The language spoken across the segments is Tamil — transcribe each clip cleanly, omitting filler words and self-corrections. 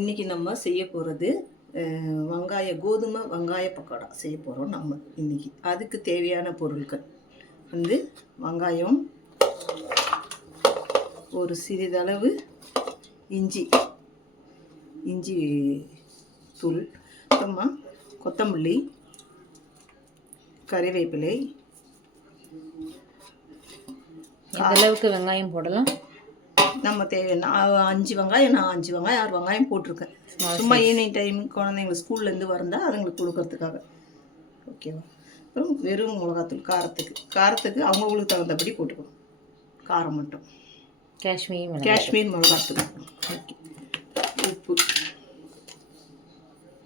இன்றைக்கி நம்ம செய்ய போகிறது கோதுமை வெங்காய பக்கோடா செய்ய போகிறோம். நம்ம இன்றைக்கி அதுக்கு தேவையான பொருட்கள் வந்து வெங்காயம், ஒரு சிறிதளவு இஞ்சி தூள், அப்புறமா கொத்தமல்லி, கறிவேப்பிலை. அளவுக்கு வெங்காயம் போடலாம். நம்ம தேவை 5 வெங்காயம், நான் 5 வெங்காயம் 6 வெங்காயம் போட்டிருக்கேன். சும்மா ஈவினிங் டைம் குழந்தைங்க ஸ்கூல்லேருந்து வந்தால் அதுங்களுக்கு கொடுக்கறதுக்காக. ஓகேவா? அப்புறம் வெறும் மிளகாத்தூள் காரத்துக்கு அவங்களுக்கு தகுந்தபடி போட்டுக்கணும். காரம் மட்டும் காஷ்மீர் மிளகாத்தூள்.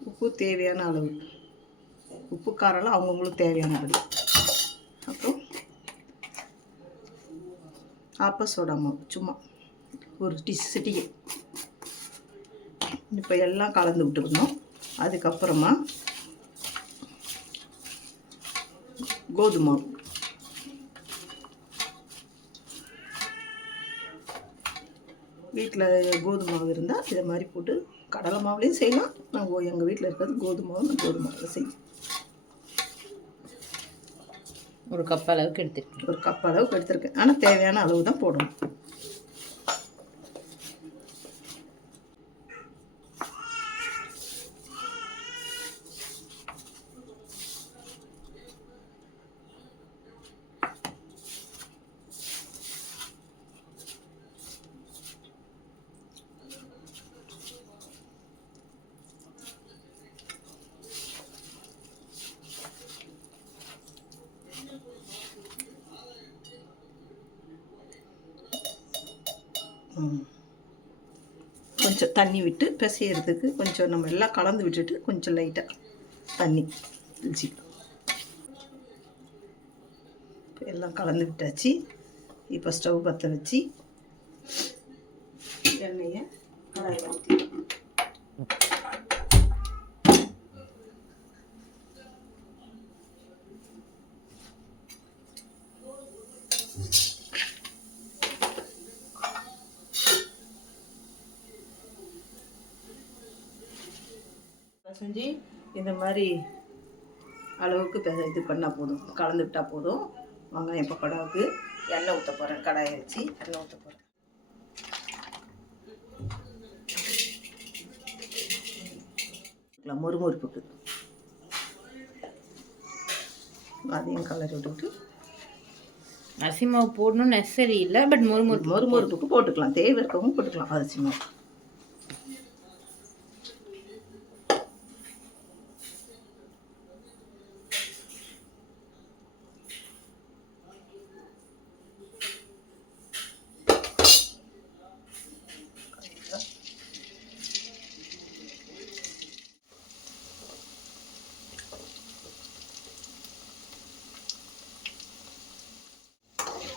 உப்பு தேவையான அளவு, உப்பு காரெல்லாம் அவங்கவுங்களுக்கு தேவையானபடி. அப்புறம் ஆப்ப சோடா மாவு சும்மா ஒரு சிட்டிகை. இப்போ எல்லாம் கலந்து விட்டுக்கணும். அதுக்கப்புறமா கோதுமை மாவு, வீட்டில் கோதுமை மாவு இருந்தால் இதை மாதிரி போட்டு கடலை மாவுலேயும் செய்யலாம். நாங்கள் எங்கள் வீட்டில் இருக்கிறது கோதுமை மாவு, நான் கோதுமை மாவில் செய்யணும். ஒரு கப் அளவுக்கு எடுத்துருக்கேன். ஆனால் தேவையான அளவு தான் போடணும். கொஞ்சம் தண்ணி விட்டு பிசையறதுக்கு கொஞ்சம் நம்ம எல்லாம் கலந்து விட்டுட்டு கொஞ்சம் லைட்டாக தண்ணி தெளிச்சிக்கலாம். இப்போ எல்லாம் கலந்து விட்டாச்சு. இப்போ ஸ்டவ் பற்ற வச்சு எண்ணெயை கடாயில் ஊற்றி செஞ்சு இந்த மாதிரி அளவுக்கு இது பண்ணால் போதும், கலந்து விட்டால் போதும். வெங்காயம் பக்கோடாவுக்கு எண்ணெய் ஊற்ற போகிறேன். கடாயை வச்சு எண்ணெய் ஊற்ற போகிறேன். மொறுமொறுப்புக்கு அதையும் கலர் விட்டுவிட்டு அரிசி மாவு போடணும்னு நெசசரி இல்லை, பட் மொறுமொறுப்புக்கு போட்டுக்கலாம். தேவை இருக்கவும் போட்டுக்கலாம் அரிசி மாவு.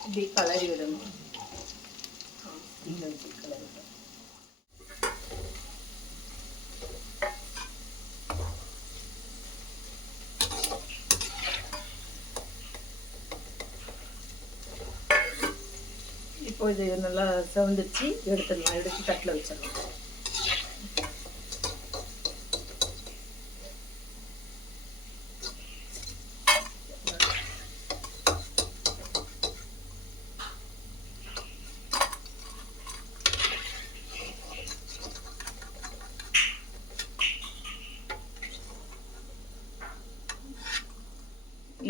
இப்படி கலரி விடணும். இப்போ இது நல்லா செவந்துச்சு, எடுத்துடலாம். எடுத்து தட்டில் வச்சிடலாம்.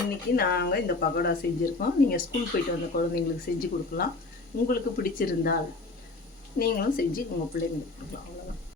இன்றைக்கி நாங்கள் இந்த பக்கோடா செஞ்சுருக்கோம். நீங்கள் ஸ்கூல் போயிட்டு வந்த குழந்தைங்களுக்கு செஞ்சு கொடுக்கலாம். உங்களுக்கு பிடிச்சிருந்தால் நீங்களும் செஞ்சு உங்கள் பிள்ளைங்களுக்கு கொடுக்கலாம். அவ்வளோதான்.